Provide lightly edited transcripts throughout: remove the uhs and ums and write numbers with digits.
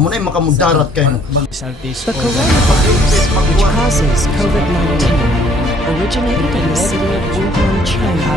amo na makamugdarat kayo. The coronavirus, which causes COVID-19, originated in the city of Wuhan, China.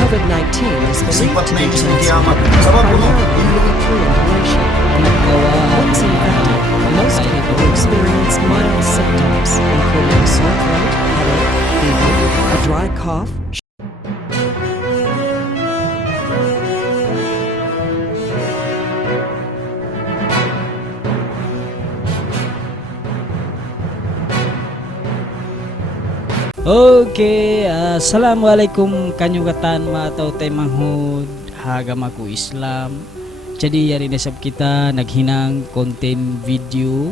COVID-19 is believed Sipat to na be yung isang transmitted kiyamat. Sabab ko no, primarily through inhalation. Once infected, most people experience mild symptoms, including sore throat, headache, fever, a dry cough, Okay, assalamualaikum kanyugatan mga tautay manghud hagam ako Islam. Jadi yari nasab kita naghinang content video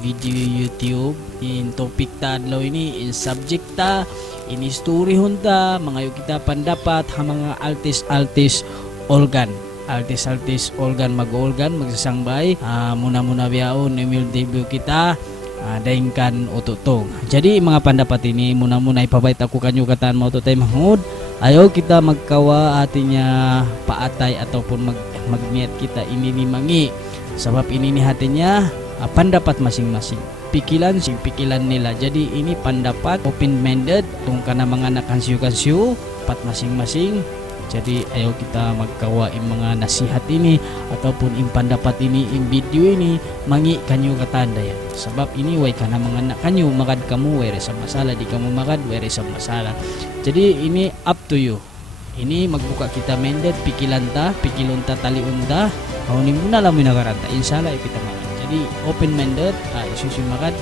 YouTube in topic ta adlaw ini in subject ta in story hunta mga kita pandapat ha mga artist organ mag-organ magsasangbay muna biyaon email debut kita daingkan ututong. Jadi mga pandapat ini muna ipabait ako kanyo kataan mo to tay mahud. Ayaw kita magkawa atinya paatay ataupun magniat kita ini ni mangi. Sebab ini ni hatinya pandapat masing-masing. Pikiran nila. Jadi ini pandapat open minded tung kana mga nakansiyo pat masing-masing. Jadi ayo kita magkawa mga nasihat ini ataupun pandapat ini video ini mangi kanyo katanda yan. Sebab ini way kana mga anak kanyo magad kamu were sa masalah di kamu magad were sa masalah. Jadi ini up to you. Ini magbuka kita minded pikilanta taliunda. Hawni muna lang minagaranta. Inshallah kita magad. Jadi open minded isusun magad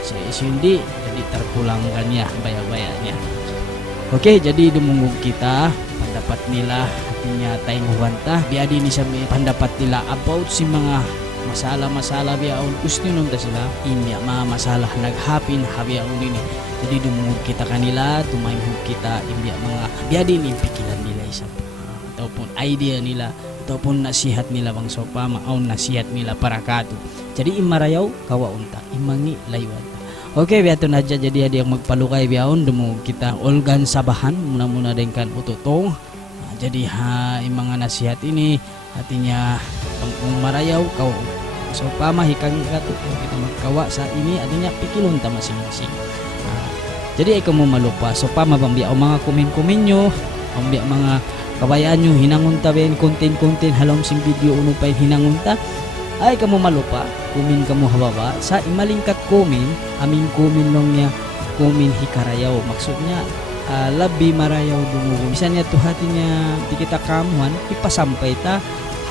siya. Isu hindi jadi terpulang kanya baya-bayanya. Oke, jadi dumunggu kita pendapat nila artinya tayong huwanta biadi ni sa pendapat nila about si mga masalah biaon gusto nung ta sila inya mga masalah naghapin habiaon ini. Jadi dumunggu kita kanila tumayhug kita inya mga biadi ni pikiran nila isa ataupun idea nila ataupun nasihat nila bang sopa maon nasihat nila para kato. Jadi imarayaw kawaunta imangi laywan. Oke, biaton aja jadi ada yang magpalukay biaon demo kita organ sabahan muna dengan ututong. Jadi mga nasihat ini artinya marayaw kau so pamahikang kato kita magkawa sa ini artinya pikilon ta masing-masing. Jadi ikaw mo malupa so pamabambia o mga komen nyo pambia mga kabayaan nyo hinangon ta ben content halom sing video uno pa hinangon ta ay kamu malupa kumin kamu hababa sa imalingkat kumin aming kumin long niya kumin hikarayaw maksudnya labi marayaw dungo bisa niya tuhati niya di kita kamuan ipasampay ta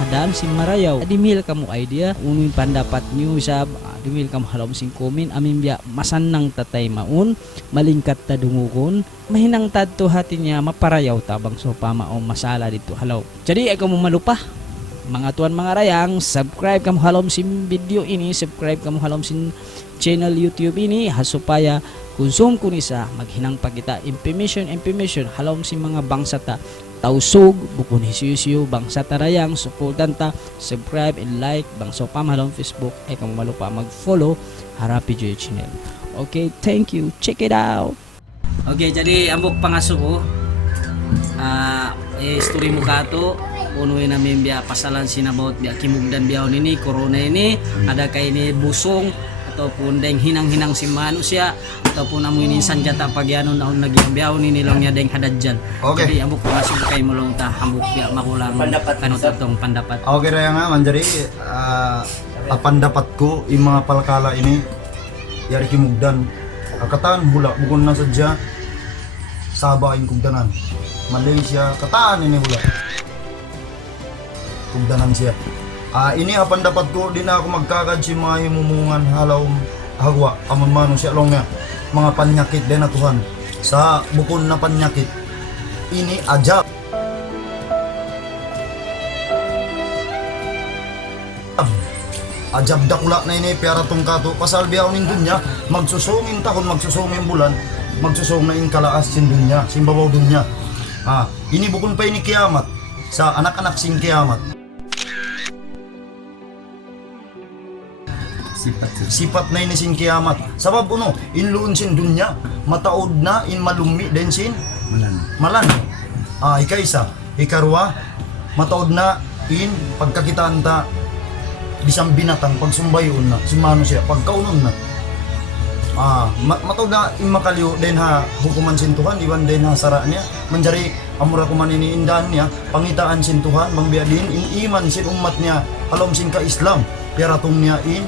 hadan si marayaw adimil kamu idea unuin pandapat niyo sab adimil kamu halom sing kumin amin biya masanang tatay maun malingkat ta dungugon mahinang tad tuhati niya maparayaw tabang so pamao masala dito halaw jadi ay kamu malupa mga tuan mga rayang, subscribe kamu halom sim video ini, subscribe kamu halom sim channel YouTube ini supaya konsum kunisa maghinang pa kita information halom sim mga bangsa ta tausog bukun hisiyo bangsa ta rayang supportan ta subscribe and like bangso pam halom Facebook ay kamu malupa mag-follow Harapi Joy channel. Okay, thank you. Check it out. Okay, jadi ambok pangasuko story mo kato unuin namin biya pasalan sinabot biya kimugdan biyaon ini corona ini ada kay ini busong ataupun deng hinang si manusia ataupun amuin ini sanjata pagyanon naon naging biyaon ini lang niya deng hadadjan. Okay. Jadi ambok masuk kay mulong ta ambok biya makulang kanot atong pandapat. Okay raya nga manjari pandapat ko yung mga palakala ini yari kimugdan kataan hula bukon na sadya Sabah yung kugdanan Malaysia kataan ini hula kugdanan siya. Ini apan dapat ko din ako magkakad si mga himumungan halaw hagwa amon mano siya long nga mga panyakit din na Tuhan sa bukon na panyakit ini ajab dakula na ini piara tong kato pasal biyaw nin dunya magsusungin tahon magsusungin bulan magsusung na in kalaas sin dunya simbabaw dunya. Ini bukon pa ini kiamat sa anak-anak sing kiamat. Sipat na ini sin kiamat. Sabab uno, inluon sin dunya, mataod na in malumi din sin malan. Ikaisa, ikarwa, mataod na in pagkakitaan ta bisang binatang pagsumbayon na sumano siya pagkaunon na matog na imakaliw din ha hukuman sintuhan iwan din ha sara niya manjari amura kuman iniindan niya pangitaan sintuhan mangbiya din in iman sin umat niya kalom sin ka Islam piaratung niya in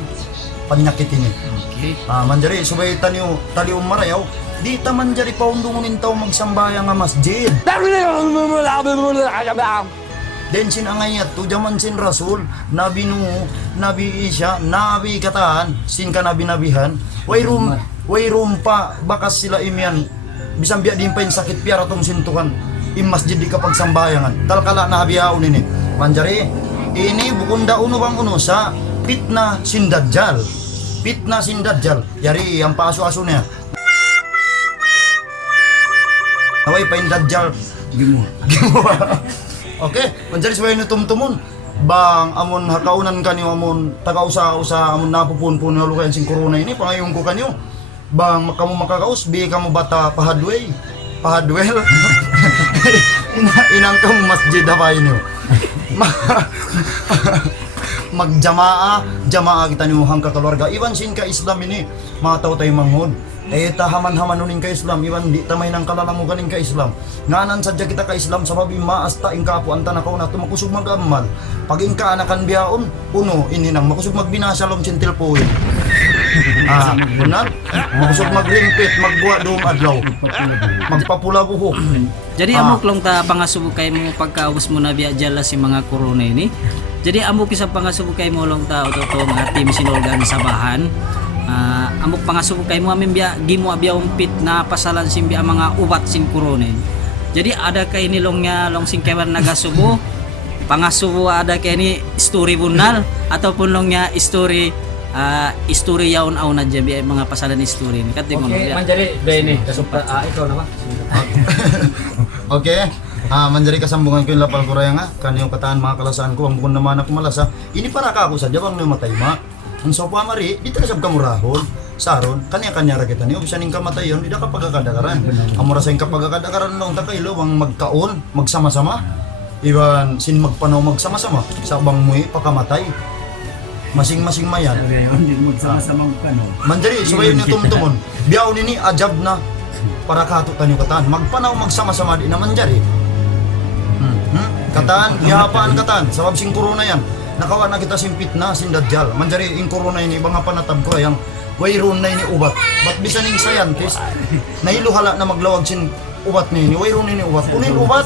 panyakit ini Okay. manjari subay tanyo taliw marayaw di ta manjari paundungunin taw magsambaya nga masjid den sin angayat tu jaman sin Rasul Nabi Nuh Nabi Isa Nabi kataan sin ka nabi-nabihan way rumpa bakas sila imyan bisang biya din pa yung sakit piara tong sintukan im masjid di kapag sambayangan talkala na habiyaon ini manjari ini bukunda uno bang uno sa fitna sin Dajjal yari ang paaso-aso niya naway pa yung Dajjal gimuha okay manjari sabay no tumtumon bang amon hakaunan kanyo amon tagausa-usa amon napupun-pun halukayan sing corona ini pangayong ko kanyo bang kamu makakaus bi kamu bata pahadwel inang kamu masjid apa ini jamaah kita niyo hangka keluarga iwan sin ka Islam ini mataw tayo manghod tahaman-haman nuning ka Islam iwan di tamay nang kalalamuganin ka Islam nganan sadya kita ka Islam sabab maasta ing kapo anta nakaw na tumakusog magamal pag ingka anakan biyaon uno ini nang makusog magbinasa lom sintil po benar makusog magrimpit magbuwa doong adlaw magpapula buhok Jadi amok lang ta pangasubukay mo pagkaubos mo na biya jala si mga corona ini. Jadi amok isa pangasubukay mo lang ta ototo mga team sinolgan sa bahan. Amok pangasubukay mo amin biya di mo biya umpit na pasalan sim biya mga ubat sin corona. Jadi ada kay ni long nya long sing kewan nagasubo. Pangasubo ada kay ni story bunal ataupun long nya story story yaon aw na dyan biya mga pasalan story ni kati mo Okay, biya. manjari Benny, kasupa ikaw na ba? Okay. Manjari kasambungan ko yung lapal ko raya nga kaniyong kataan mga kalasaan ko ang bukon naman ako malasa ini para ka ako sa jabang na matay ma ang sopa mari di ta kasab kamurahon saron kanya-kanya ra kita niyo bisan ning kamatayon di da kapagakadakaran amura sa ing kapagakadakaran nung takaylo bang magkaon magsama-sama iban sin magpanaw magsama-sama sa bang muy pakamatay masing-masing mayan Hindi mo sama-sama manjari sumayon niyo tumtumon biyaw nini ajab na para kato tanyo kataan magpanaw magsama-sama di naman jari kataan gihapaan kataan sabab sing corona yan nakawa na kita simpit na sin Dajjal manjari ing corona ini banga panatab ko yang wayron na ini ubat bat bisan ning scientist nahiluhala na maglawag sin ubat ni wayron ini ubat kunin ubat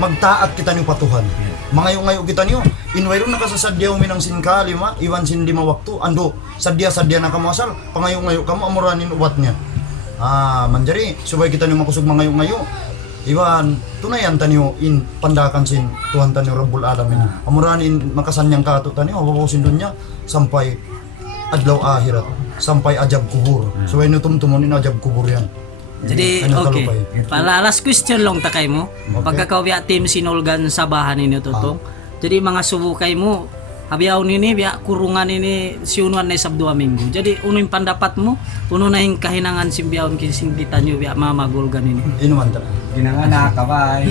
magtaat kita ni patuhan mangayo-ngayo kita niyo in wayron nakasasadyaw minang sin kalima iwan sin 5 waktu ando sadya na kamasal pangayo-ngayo kamo amuranin ubat niya manjari subay kita niyo makusog mangayo-ngayo iwan tunayan tanyo in pandakan sin Tuhan tanyo Rabbul Alamin amuranin makasanyang kato tanyo mababasin dunya sampai adlaw akhirat sampai ajab kubur subay niyo tumtumon in ajab kubur yan. Jadi Ano okay. kalupay? Pala last question lang takay mo. Pagkakawya team sinolgan sa bahan ninyo totong. Jadi mga subukay mo habiyaw nini biya kurungan ini siunuan na isab 2 minggu. Jadi uno yung pandapat mo, uno na yung kahinangan simbiyaon kising kita nyo biya mamagulgan ini. Inuman ta. Ginanganak ka ba?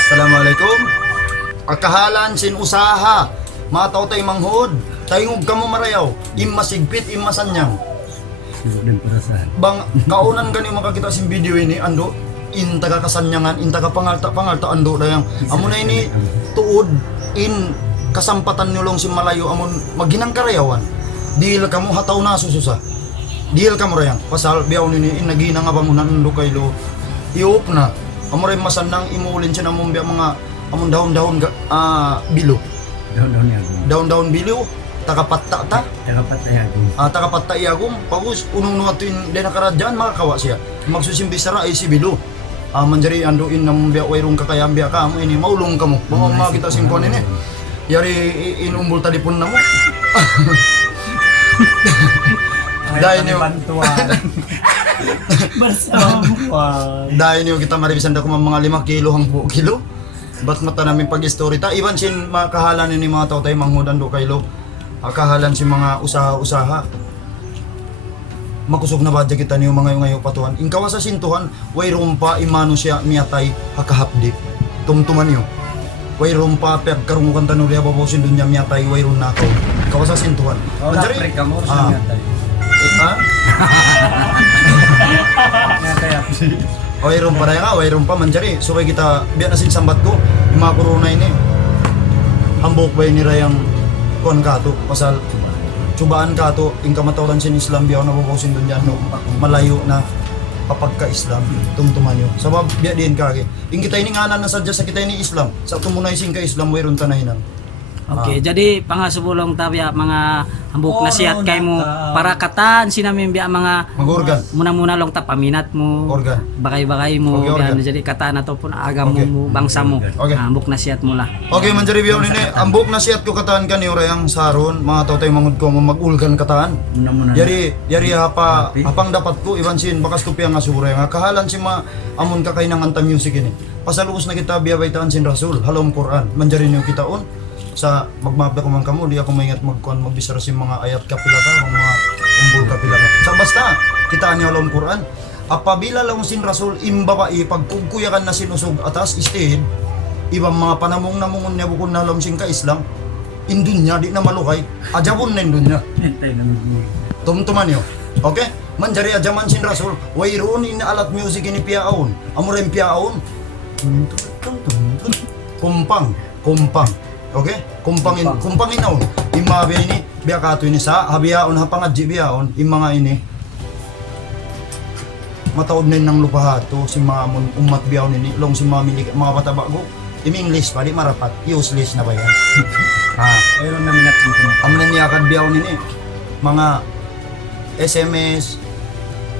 Assalamualaikum. Akahalan sin usaha. Mataw tay manghod. Tayong kamo marayaw. Immasigpit immasanyang. Bang kaunan kani makakita sin video ini ando in taga kasanyangan in taga pangalta ando dayang amo na ini tuod in kasampatan nulong si malayo amon maginang karayawan dil kamo hataw na sususa dil kamo rayang pasal biyaw nini in nagina nga bamunan ando kaylo iop na amo ray masanang imulin siya namong biya mga amon daon-daon bilo daon-daon bilo tagapatta ta tagapatta iagum pagus unong nuatuin din nakaradyan makakawa siya magsusimbi sara ay si bilo manjari anduin nam biya wayrong kakayam biya ka mo ini maulong kamo bang makita singkon ini yari inumbol talipon na mo dahil niyo dahil niyo kita maribisan da ko mga 5 kilo hangpo kilo bat mata namin pag-story ta iban sin makahalan ni mga tao tayo manghudan do kaylo akahalan si mga usaha-usaha makusog na badya kita niyo mga ngayo patuhan ingkawa sa sintuhan way rumpa imano siya miyatay hakahapdi tumtuman niyo wayron pa pag karungukan tanong riya babosin dunya miyatay wayron na ako kawasasin tuhan Oh, manjari lapre ka mo ah, sa tayo. ha Kaya kaya wayron pa nga wayron pa manjari so kay kita biya nasin sambat ko yung mga corona ini hambok ba ni rayang kon kato pasal cubaan kato ing kamatawran sin Islam biya na babosin dunya no malayo na kapagka-Islam, tumtuman nyo. Sabab, biya din kage. Ing kita ini nganan na sadya sa kita ini Islam. Sa tumunay sing ka-Islam, mayroon tanahinan. Okay, jadi pangasubulong tabya mga hambuk nasihat kay mo para katan sinamin biya mga Mag-organ. muna-muna long ta paminat mo. Organ. Bagay-bagay mo Okay, organ. biya, jadi katan ato pun agam Okay. mo bangsa mo. Okay. Hambuk nasihat mo lah. Okay, manjari biyaw nini. Ang buhok na siyat ko kataan ka ni Urayang Saron, mga tautay mangod ko mag-ulgan kataan. muna-muna. Yari hapang dapat ko, iban sin, bakas ko piyang asuray nga. Kahalan si amon ka kay ng anta music ini. Pasalubos na kita biyabaitaan sin Rasul, halom Quran. Manjari niyo kitaon. Sa magmabda ko man kamo, di ako maingat magbisara si mga ayat kapila ka, mga umbol kapila ka. Sa basta, kita niyo halom Quran. Apabila lang sin Rasul, imbabai, pagkugkuyakan na sinusog atas, istihin, ibang mga panamong namungon niya bukod na halom sin ka Islam, indun niya, di na malukay, ajabon na indun niya. Hintay na mo. Tumtuman niyo. Okay? Manjari ajaman sin Rasul, wayroon in alat music ini piaon. Amurin piaon. Kumpang. Okay? Kumpangin naon. Imabi ini, biya kato ini sa, habiyaon, hapangadji biyaon, yung mga ini, mataod na ng lupahato, si mga umat biyaon ini, long si mga bata bago, im English pa, di marapat, useless na ba yan? Ayun na minat mo. Amunin niya kad biyaon ini, mga SMS,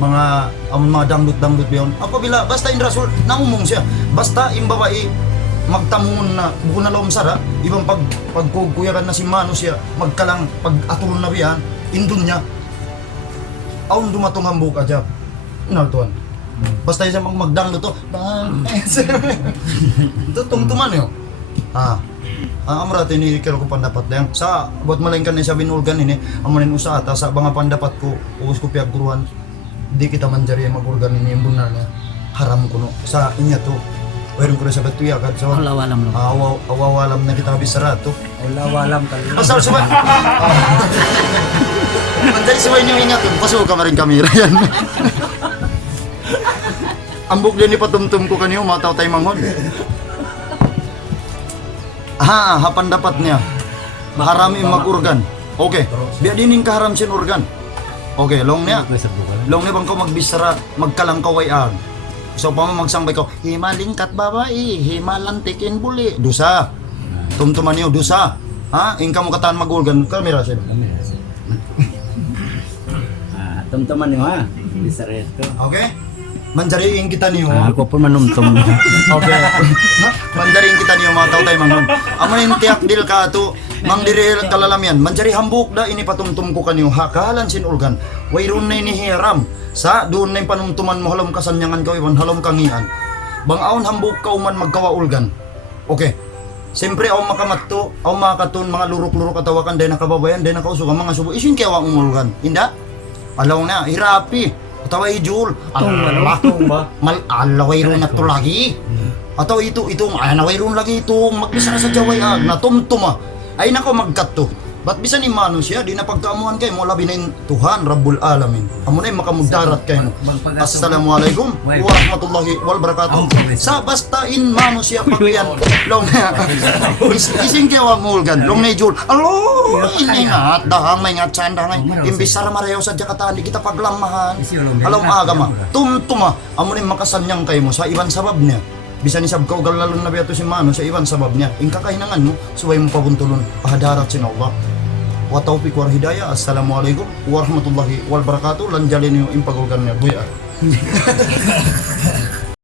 mga dangdut biyon. Apabila basta in Rasul nangumong siya. Basta in babae magtamungon na buko na lawom sara, ibang pagkukuyakan na si Mano siya, magkalang pag-atulon na biyan, indun niya. Aun dumatong hambuk aja. Naltuan. Basta siya magdangdut to. Ito tungtuman yo. Amrat ini kero ko pandapat lang sa buat malengkan ni sa binulgan ini amunin usa ata sa mga pandapat ko uus ko piyag guruan di kita manjari magurgan ini yung bunar niya haram kuno sa inya to wayron ko na sa batuya kad so Alam lo. awawalam na kita bisara to Wala walam ka. pasal suba manjari suba inyo ingat pasok ka maring kamera yan ambok din ni patumtum ko kaniyo mataw tay manghod. Hapan dapat niya. Haram mag-organ. Okay. Biya dining kaharam sin organ. Okay, long niya. Long niya bang ko magbisara, magkalang kaway-an. So pa mo magsambay ko, himalingkat babae, himalantikin buli. Dusa. Tumtuman niyo, dusa. Ingka mo kataan mag-organ. Kamera siya. Tumtuman niyo ha. Bisa reto. Okay? Manjariin kita niyo. Ako po manumtum. Okay. Manjariin kita niyo mga tautay manghod. Amo nin tiyak dil ka to, mang diri kalalamian. Manjari hambuk da ini patumtum ko kaniyo hakalan sin organ. Wayron na ini hiram. Sa doon na yung panumtuman mo halom kasanyangan ka iwan halom kangian. Bangaon hambuk ka uman magkawa organ. Okay. Siyempre ako makamatto, ako makakaton mga lurok-lurok katawakan dahil nakababayan, dahil nakausugan mga subo. Isin kaya wang umulgan. Inda? Alaw na, hirapi. Atawa ijul. Allah. Alaway ron na to lagi. Ataw itong alaway ron lagi itong magbisa sa jaway natumtuma. Ay nako magkat to. Ba't bisa ni Mano siya? Di na pagkaamuhan kayo mo labi na yung Tuhan, Rabbul Alamin. Amo na yung makamugdarat kayo. Assalamualaikum warahmatullahi wabarakatuh. Sa basta in Mano siya pagyan. Long na. Ising kayo ang mulgan. Long na ijul. Alo! Iningat. Dahang may ngat sandang. Imbis sara marayaw sa Jakarta. Di kita paglamahan. Along agama. Tumtuma. Amo na yung makasanyang kayo mo sa iban sabab niya. Bisa ni sabkaw galalon na biyato si Mano sa iban sabab niya. Ing kakahinangan mo, suway mo pabuntulon. Pahadarat sin Allah. Wa taufiq war hidayah. Assalamualaikum warahmatullahi wabarakatuh. Lan jalin yung impagulgan niya. Buya.